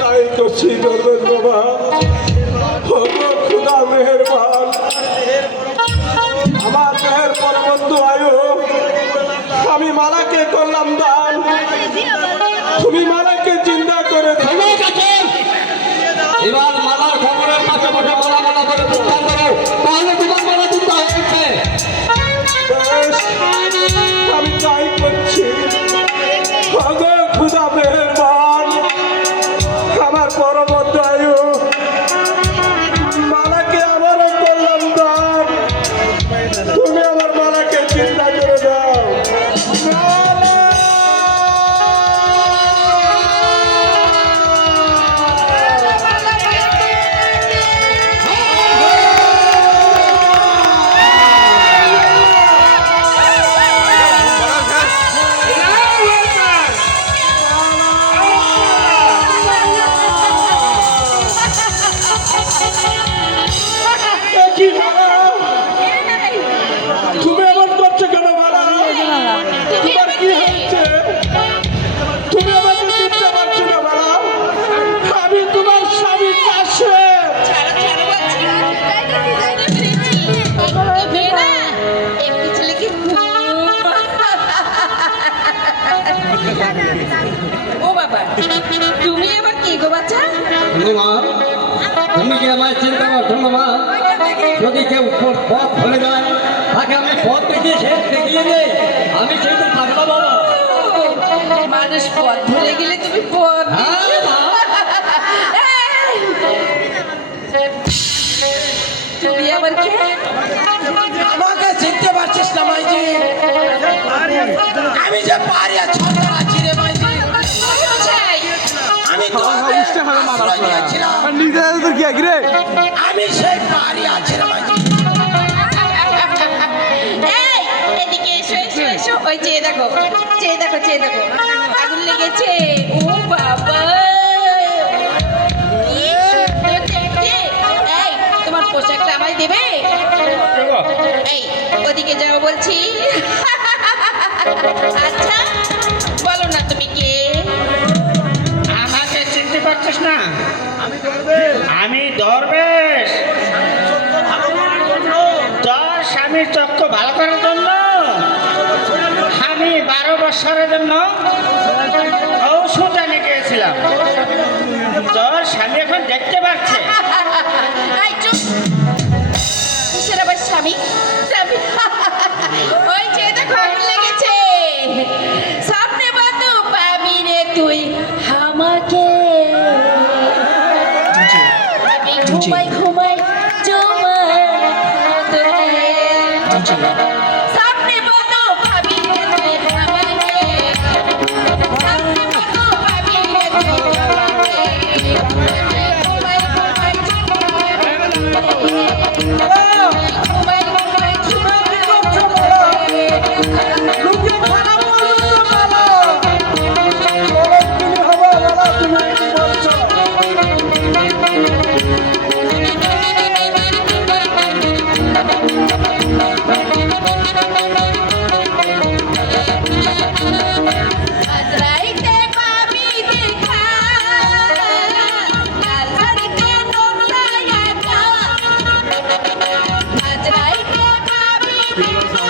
তাই করছি করবেন বাবা। খুদা মেহেরবান, আমার দেহের পরবর্তী আয়ু আমি মালাকে করলাম দান, তুমি মালাকে চিন্তা করে এবার মালার খবরের পাশে বসে মালা মালা করে চিন্তা করো, তাহলে তোমার মালা চিন্তা হয়েছে। আমি তাই করছি। খুদা মেহেরবান, আমার পরবর্তী আয়ু মালাকে আবারও করলাম দান, তুমি আমার মালাকে চিন্তা করে দাও। তুমি এমন করছো কেন মালা? তোমার কি হচ্ছে? তুমি আমাকে চিনতে পারছো না মালা? আমি তোমার স্বামী কাশেম। ও বাবা, তুমি আবার কি গো বাচ্চা? তুমি কি আমায় চিন্তা করছো না মা? যদি কেউ পথ ভুলে যায় তাকে আমি পথ দেখিয়ে শেষ দেখিয়ে দেই, আমি সেই তো থাকবো বাবা। মানুষ পথ ভুলে গেলে তুমি পথ তুমি আবার কে? আমাকে চিনতে পারছিস না মাইজি? আমি যে পারিয়া ছড়া আছি রে মাইজি। আমি তো আশ্রয় নিয়েছিলাম। আমি সেই পারিয়া আছি রে মাইজি। এই, এদিকে এসো এসো এসো, ওই চেয়ে দেখো চেয়ে দেখো চেয়ে দেখো, আগুন লেগেছে। ও বাবা, কি সুন্দর দেখতে। এই, তোমার পোশাকটা আমায় দেবে? এই, ওদিকে যাও বলছি। আচ্ছা, বলো না তুমি কে? আমাকে চিনতে পারছিস না? আমি দরবেশ। তোর স্বামীর চক্ষু ভালো করার জন্য আমি 12 বছরের জন্য ঔষধ এনে গিয়েছিলাম। তোর স্বামী এখন দেখতে পাচ্ছে। এই চুপ! কিসের আবার স্বামী? স্বামী! ওই যে দেখো আগুন লেগেছে। স্বপ্নে বন্ধু পাবি রে তুই আমাকে। আমি ঘুমাই ঘুমাই জমার তোকে। স্বপ্নে বন্ধু পাবি রে তুই আমাকে। স্বপ্নে বন্ধু পাবি রে তুই আমাকে। ঘুমাই ঘুমাই আজরাইতে পাবি দেখা, আজরাইতে নোংরায় আজরাইতে পাবি দেখা।